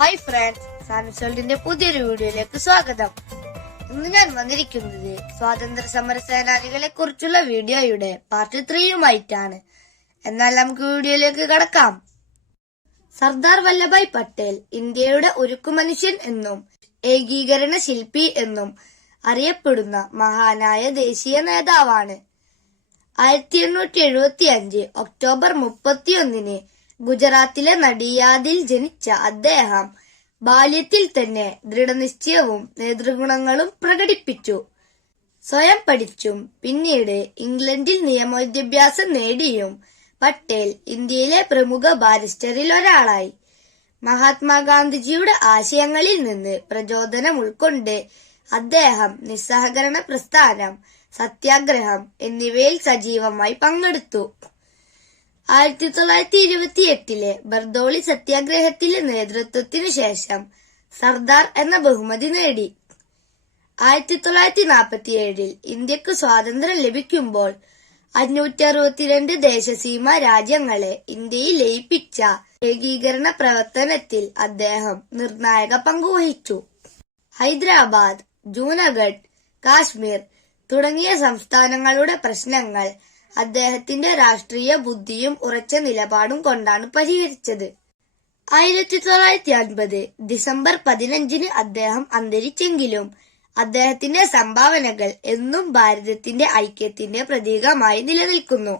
Hi friends, science വേൾഡിന്റെ പുതിയൊരു വീഡിയോയിലേക്ക് സ്വാഗതം. ഇന്ന് ഞാൻ വന്നിരിക്കുന്നത് സ്വാതന്ത്ര്യ സമര സേനാനികളെ കുറിച്ചുള്ള വീഡിയോയുടെ പാർട്ട് 3യുമായിട്ടാണ്. എന്നാൽ നമുക്ക് വീഡിയോയിലേക്ക് കടക്കാം. സർദാർ വല്ലഭായ് പട്ടേൽ ഇന്ത്യയുടെ ഉരുക്കു മനുഷ്യൻ എന്നും ഏകീകരണ ശില്പി എന്നും അറിയപ്പെടുന്ന മഹാനായ ദേശീയ നേതാവാണ്. 1875 ഒക്ടോബർ 31 ഗുജറാത്തിലെ നഡിയാദിൽ ജനിച്ച അദ്ദേഹം ബാല്യത്തിൽ തന്നെ ദൃഢനിശ്ചയവും നേതൃഗുണങ്ങളും പ്രകടിപ്പിച്ചു. സ്വയം പഠിച്ചും പിന്നീട് ഇംഗ്ലണ്ടിൽ നിയമവിദ്യാഭ്യാസം നേടിയും പട്ടേൽ ഇന്ത്യയിലെ പ്രമുഖ ബാരിസ്റ്ററിൽ ഒരാളായി. മഹാത്മാഗാന്ധിജിയുടെ ആശയങ്ങളിൽ നിന്ന് പ്രചോദനം ഉൾക്കൊണ്ട് അദ്ദേഹം നിസ്സഹകരണ പ്രസ്ഥാനം, സത്യാഗ്രഹം എന്നിവയിൽ സജീവമായി പങ്കെടുത്തു. 1928 ബർദോളി സത്യാഗ്രഹത്തിലെ നേതൃത്വത്തിനു ശേഷം സർദാർ എന്ന ബഹുമതി നേടി. 1947 ഇന്ത്യക്ക് സ്വാതന്ത്ര്യം ലഭിക്കുമ്പോൾ 562 ദേശസീമ രാജ്യങ്ങളെ ഇന്ത്യയിൽ ലയിപ്പിച്ച ഏകീകരണ പ്രവർത്തനത്തിൽ അദ്ദേഹം നിർണായക പങ്കുവഹിച്ചു. ഹൈദരാബാദ്, ജൂനഗഡ്, കാശ്മീർ തുടങ്ങിയ സംസ്ഥാനങ്ങളുടെ പ്രശ്നങ്ങൾ അദ്ദേഹത്തിന്റെ രാഷ്ട്രീയ ബുദ്ധിയും ഉറച്ച നിലപാടും കൊണ്ടാണ് പരിഹരിച്ചത്. 1950 ഡിസംബർ 15 അദ്ദേഹം അന്തരിച്ചെങ്കിലും അദ്ദേഹത്തിന്റെ സംഭാവനകൾ എന്നും ഭാരതത്തിന്റെ ഐക്യത്തിന്റെ പ്രതീകമായി നിലനിൽക്കുന്നു.